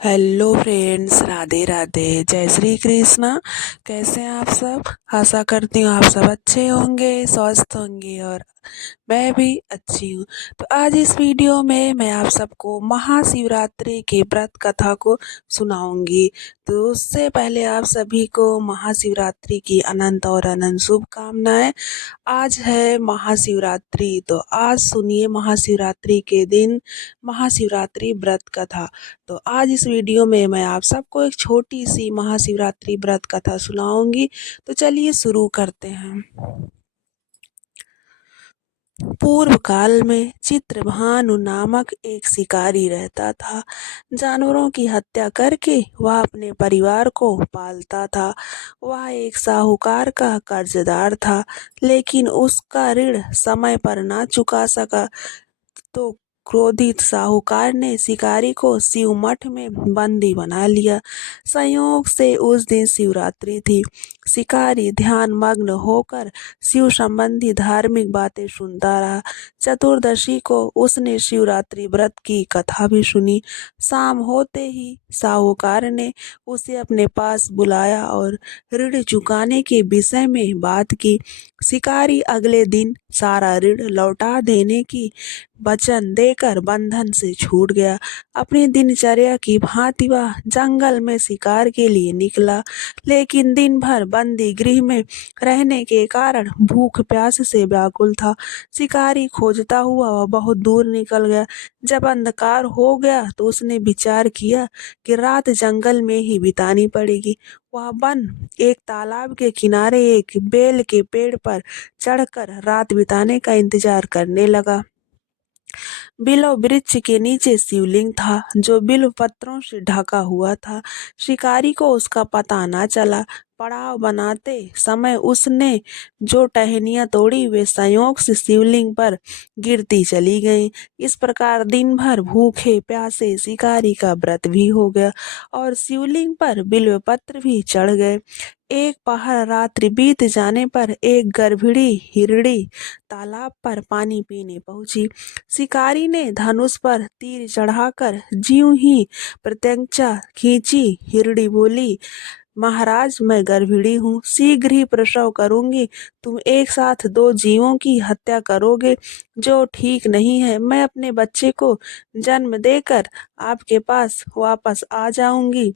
Hello friends, Radhe Radhe, जय श्री कृष्णा। कैसे हैं आप सब? आशा करती हूँ आप सब अच्छे होंगे, स्वस्थ होंगे और मैं भी अच्छी हूँ। तो आज इस वीडियो में मैं आप सबको महाशिवरात्रि के व्रत कथा को सुनाऊंगी। तो उससे पहले आप सभी को महाशिवरात्रि की अनंत और अनंत शुभकामनाएं। आज है महाशिवरात्रि, तो आज सुनिए महाशिवरात्रि के दिन महाशिवरात्रि व्रत कथा। तो आज इस वीडियो में मैं आप सबको एक छोटी सी महाशिवरात्रि व्रत कथा सुनाऊंगी। तो चलिए शुरू करते हैं। पूर्व काल में चित्रभानु नामक एक शिकारी रहता था। जानवरों की हत्या करके वह अपने परिवार को पालता था। वह एक साहूकार का कर्जदार था, लेकिन उसका ऋण समय पर ना चुका सका। तो क्रोधित साहूकार ने शिकारी को शिव मठ में बंदी बना लिया। संयोग से उस दिन शिवरात्रि थी। शिकारी ध्यान मग्न होकर शिव संबंधी धार्मिक बातें सुनता रहा। चतुर्दशी को उसने शिवरात्रि व्रत की कथा भी सुनी। शाम होते ही साहूकार ने उसे अपने पास बुलाया और ऋण चुकाने के विषय में बात की। शिकारी अगले दिन सारा ऋण लौटा देने की वचन देकर बंधन से छूट गया। अपनी दिनचर्या की भांति वह जंगल में शिकार के लिए निकला, लेकिन दिन भर बंदी गृह में रहने के कारण भूख प्यास से व्याकुल था। शिकारी खोजता हुआ वह बहुत दूर निकल गया। जब अंधकार हो गया तो उसने विचार किया कि रात जंगल में ही बितानी पड़ेगी। वह वन एक तालाब के किनारे एक बेल के पेड़ पर चढ़कर रात बिताने का इंतजार करने लगा। बिलव वृक्ष के नीचे शिवलिंग था, जो बिल्व पत्रों से ढका हुआ था। शिकारी को उसका पता न चला। पड़ाव बनाते समय उसने जो टहनियां तोड़ी वे संयोग से शिवलिंग पर गिरती चली गईं। इस प्रकार दिन भर भूखे प्यासे शिकारी का व्रत भी हो गया और शिवलिंग पर बिल्व पत्र भी चढ़ गए। एक पहर रात्रि बीत जाने पर एक गर्भिणी हिरणी तालाब पर पानी पीने पहुंची। शिकारी ने धनुष पर तीर चढ़ाकर ज्यों ही प्रत्यंचा खींची, हिरणी बोली, महाराज, मैं गर्भिणी हूँ, शीघ्र ही प्रसव करूंगी। तुम एक साथ दो जीवों की हत्या करोगे, जो ठीक नहीं है। मैं अपने बच्चे को जन्म देकर आपके पास वापस आ जाऊंगी,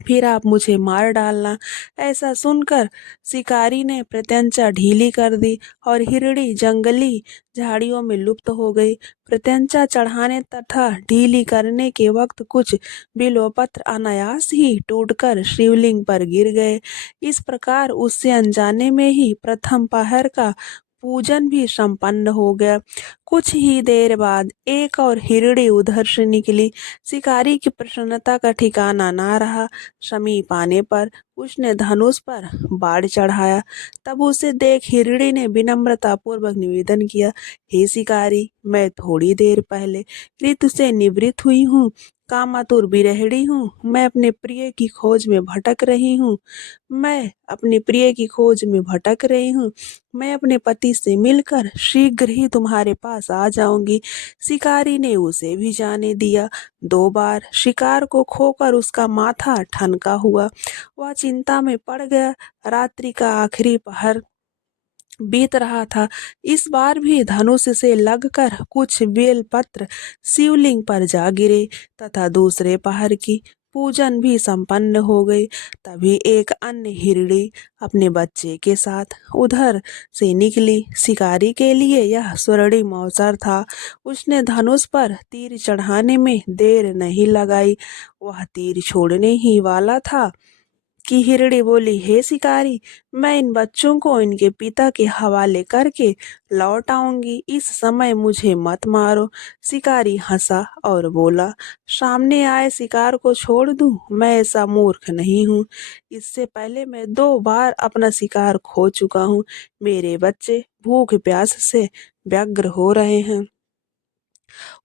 फिर आप मुझे मार डालना। ऐसा सुनकर शिकारी ने प्रत्यंचा ढीली कर दी और हिरणी जंगली झाड़ियों में लुप्त हो गई। प्रत्यंचा चढ़ाने तथा ढीली करने के वक्त कुछ बिल्वपत्र अनायास ही टूटकर शिवलिंग पर गिर गए। इस प्रकार उससे अनजाने में ही प्रथम पहर का पूजन भी संपन्न हो गया। कुछ ही देर बाद एक और हिरणी उधर से निकली। शिकारी की प्रसन्नता का ठिकाना ना रहा। समीप आने पर उसने धनुष पर बाढ़ चढ़ाया। तब उसे देख हिरणी ने विनम्रता पूर्वक निवेदन किया, हे शिकारी, मैं थोड़ी देर पहले ऋतु से निवृत्त हुई हूँ, कामातुर विरहिणी हूँ। मैं अपने प्रिय की खोज में भटक रही हूँ। मैं अपने पति से मिलकर शीघ्र ही तुम्हारे पास आ जाऊंगी। शिकारी ने उसे भी जाने दिया। 2 बार शिकार को खोकर उसका माथा ठनका हुआ। वह चिंता में पड़ गया। रात्रि का आखिरी पहर बीत रहा था। इस बार भी धनुष से लगकर कुछ बेलपत्र शिवलिंग पर जा गिरे तथा दूसरे पहर की पूजन भी संपन्न हो गई। तभी एक अन्य हिरणी अपने बच्चे के साथ उधर से निकली। शिकारी के लिए यह स्वर्णिम अवसर था। उसने धनुष पर तीर चढ़ाने में देर नहीं लगाई। वह तीर छोड़ने ही वाला था कि हिरणी बोली, हे शिकारी, मैं इन बच्चों को इनके पिता के हवाले करके लौट आऊंगी, इस समय मुझे मत मारो। शिकारी हंसा और बोला, सामने आए शिकार को छोड़ दूं? मैं ऐसा मूर्ख नहीं हूँ। इससे पहले मैं 2 बार अपना शिकार खो चुका हूँ। मेरे बच्चे भूख प्यास से व्यग्र हो रहे हैं।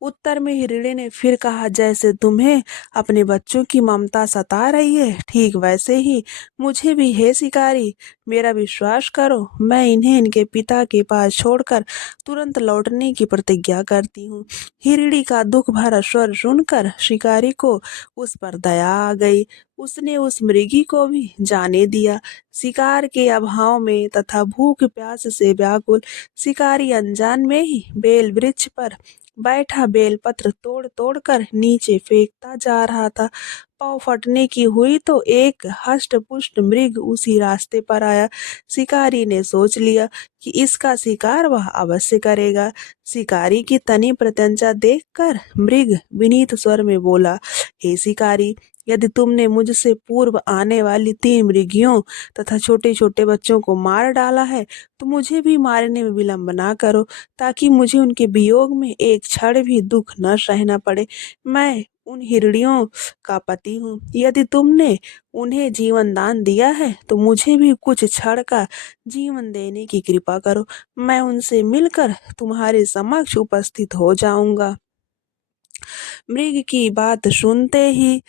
उत्तर में हिरणी ने फिर कहा, जैसे तुम्हें अपने बच्चों की ममता सता रही है, ठीक वैसे ही मुझे भी है शिकारी। मेरा विश्वास करो, मैं इन्हें इनके पिता के पास छोड़कर तुरंत लौटने की प्रतिज्ञा करती हूँ। हिरणी का दुख भरा स्वर सुनकर शिकारी को उस पर दया आ गई। उसने उस मृगी को भी जाने दिया। शिकार के अभाव में तथा भूख प्यास से व्याकुल शिकारी अनजान में ही बेल वृक्ष पर बैठा बेलपत्र तोड़ तोड़ कर नीचे फेंकता जा रहा था। पाँव फटने की हुई तो एक हष्ट पुष्ट मृग उसी रास्ते पर आया। शिकारी ने सोच लिया कि इसका शिकार वह अवश्य करेगा। शिकारी की तनी प्रत्यंचा देखकर मृग विनीत स्वर में बोला, हे शिकारी, यदि तुमने मुझसे पूर्व आने वाली 3 मृगियों तथा छोटे छोटे बच्चों को मार डाला है तो मुझे भी मारने में विलंब ना करो, ताकि मुझे उनके वियोग में एक क्षण भी दुख न सहना पड़े। मैं उन हिरड़ियों का पति हूँ। यदि तुमने उन्हें जीवन दान दिया है तो मुझे भी कुछ क्षण का जीवन देने की कृपा करो। मैं उनसे मिलकर तुम्हारे समक्ष उपस्थित हो जाऊंगा। मृग की बात सुनते ही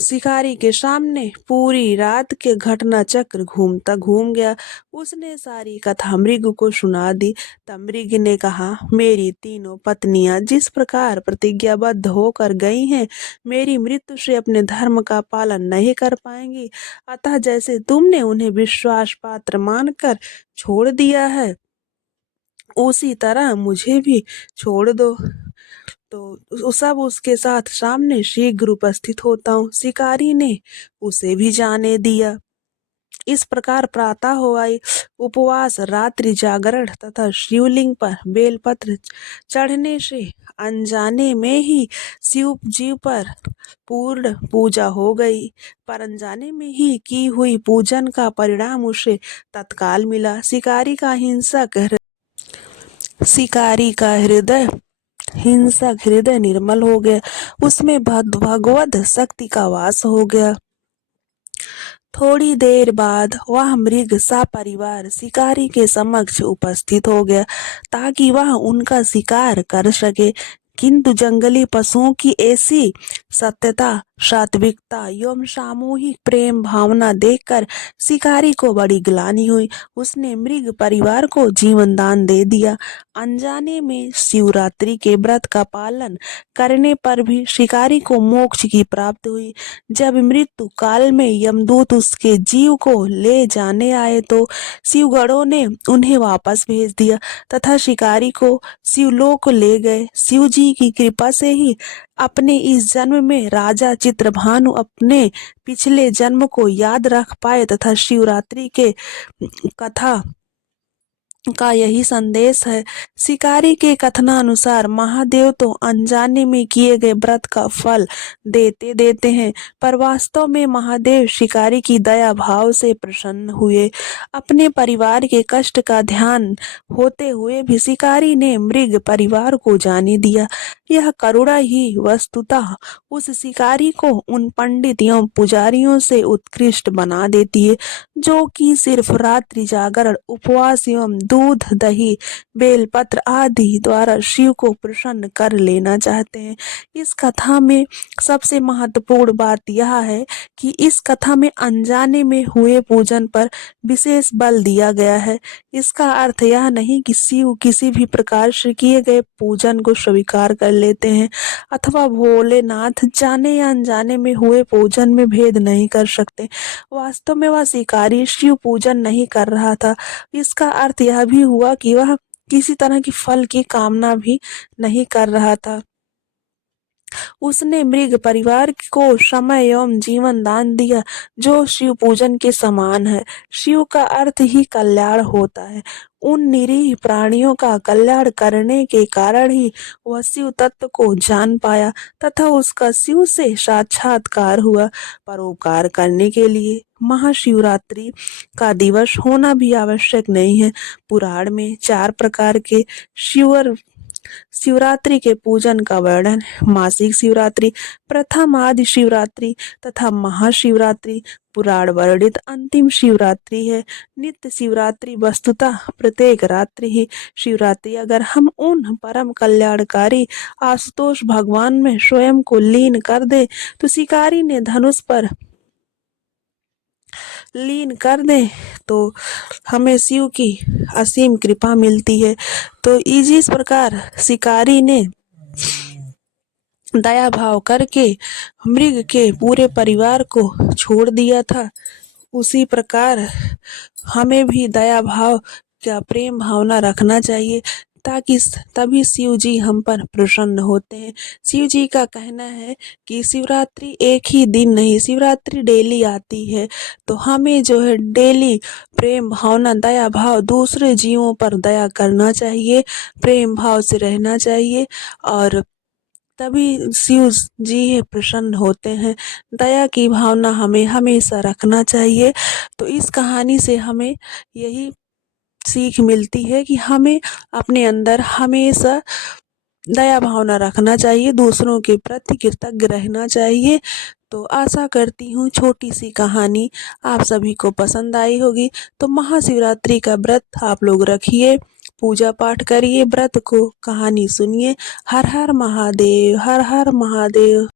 शिकारी के सामने पूरी रात के घटना चक्र घूमता घूम गया। उसने सारी कथा मृग को सुना दी। तब मृग ने कहा, मेरी तीनों पत्नियां जिस प्रकार प्रतिज्ञाबद्ध होकर गई हैं, मेरी मृत्यु से अपने धर्म का पालन नहीं कर पाएंगी। अतः जैसे तुमने उन्हें विश्वास पात्र मानकर छोड़ दिया है, उसी तरह मुझे भी छोड़ दो। तो सब उसके साथ सामने शीघ्र उपस्थित होता हूँ। शिकारी ने उसे भी जाने दिया। इस प्रकार प्रातः हो आई। उपवास, रात्रि जागरण तथा शिवलिंग पर बेलपत्र चढ़ने से अनजाने में ही शिव जी पर पूर्ण पूजा हो गई। पर अनजाने में ही की हुई पूजन का परिणाम उसे तत्काल मिला। शिकारी का हिंसक हृदय निर्मल हो गया। उसमें भगवत शक्ति का वास हो गया। थोड़ी देर बाद वह मृग सपरिवार शिकारी के समक्ष उपस्थित हो गया ताकि वह उनका शिकार कर सके। किंतु जंगली पशुओं की ऐसी सत्यता, सात्विकता एवं सामूहिक प्रेम भावना देखकर शिकारी को बड़ी ग्लानि हुई। उसने मृग परिवार को जीवन दान दे दिया। अनजाने में शिवरात्रि के व्रत का पालन करने पर भी शिकारी को मोक्ष की प्राप्ति हुई। जब मृत्यु काल में यमदूत उसके जीव को ले जाने आए तो शिवगणों ने उन्हें वापस भेज दिया तथा शिकारी को शिवलोक ले गए। शिव जी की कृपा से ही अपने इस जन्म में राजा चित्रभानु अपने पिछले जन्म को याद रख पाए तथा शिवरात्रि के कथा का यही संदेश है। शिकारी के कथनानुसार महादेव तो अनजाने में किए गए व्रत का फल देते देते हैं, पर वास्तव में महादेव शिकारी की दया भाव से प्रसन्न हुए। अपने परिवार के कष्ट का ध्यान होते हुए भी शिकारी ने मृग परिवार को जाने दिया। यह करुणा ही वस्तुतः उस शिकारी को उन पंडित एवं पुजारियों से उत्कृष्ट बना देती है जो कि सिर्फ रात्रि जागरण, उपवास एवं दूध, दही, बेलपत्र आदि द्वारा शिव को प्रसन्न कर लेना चाहते हैं। इस कथा में सबसे महत्वपूर्ण बात यह है कि इस कथा में अनजाने में हुए पूजन पर विशेष बल दिया गया है। इसका अर्थ यह नहीं कि शिव किसी भी प्रकार से किए गए पूजन को स्वीकार कर लेते हैं अथवा भोलेनाथ जाने या अनजाने में हुए पूजन में भेद नहीं कर सकते। वास्तव में वह शिकारी शिव पूजन नहीं कर रहा था। इसका अर्थ यह भी हुआ कि वह किसी तरह की फल की कामना भी नहीं कर रहा था। उसने मृग परिवार को समय एवं जीवन दान दिया जो शिव पूजन के समान है। शिव का अर्थ ही कल्याण होता है। उन निरीह प्राणियों का कल्याण करने के कारण ही वह शिव तत्व को जान पाया तथा उसका शिव से साक्षात्कार हुआ। परोपकार करने के लिए महाशिवरात्रि का दिवस होना भी आवश्यक नहीं है। पुराण में 4 प्रकार के शिवर शिवरात्रि के पूजन का वर्णन। मासिक शिवरात्रि, प्रथम आदि शिवरात्रि तथा महाशिवरात्रि पुराण वर्णित अंतिम शिवरात्रि है। नित्य शिवरात्रि वस्तुतः प्रत्येक रात्रि ही शिवरात्रि। अगर हम उन परम कल्याणकारी आशुतोष भगवान में स्वयं को लीन कर दे तो शिकारी ने धनुष पर लीन कर दे तो हमें शिव की असीम कृपा मिलती है। तो इस प्रकार शिकारी ने दया भाव करके मृग के पूरे परिवार को छोड़ दिया था, उसी प्रकार हमें भी दया भाव का प्रेम भावना रखना चाहिए, ताकि तभी शिव जी हम पर प्रसन्न होते हैं। शिव जी का कहना है कि शिवरात्रि एक ही दिन नहीं, शिवरात्रि डेली आती है, तो हमें जो है डेली प्रेम भावना दया भाव दूसरे जीवों पर दया करना चाहिए, प्रेम भाव से रहना चाहिए, और तभी शिव जी प्रसन्न होते हैं। दया की भावना हमें हमेशा रखना चाहिए। तो इस कहानी से हमें यही सीख मिलती है कि हमें अपने अंदर हमेशा दया भावना रखना चाहिए, दूसरों के प्रति कृतज्ञ रहना चाहिए। तो आशा करती हूँ छोटी सी कहानी आप सभी को पसंद आई होगी। तो महाशिवरात्रि का व्रत आप लोग रखिए, पूजा पाठ करिए, व्रत को कहानी सुनिए। हर हर महादेव, हर हर महादेव।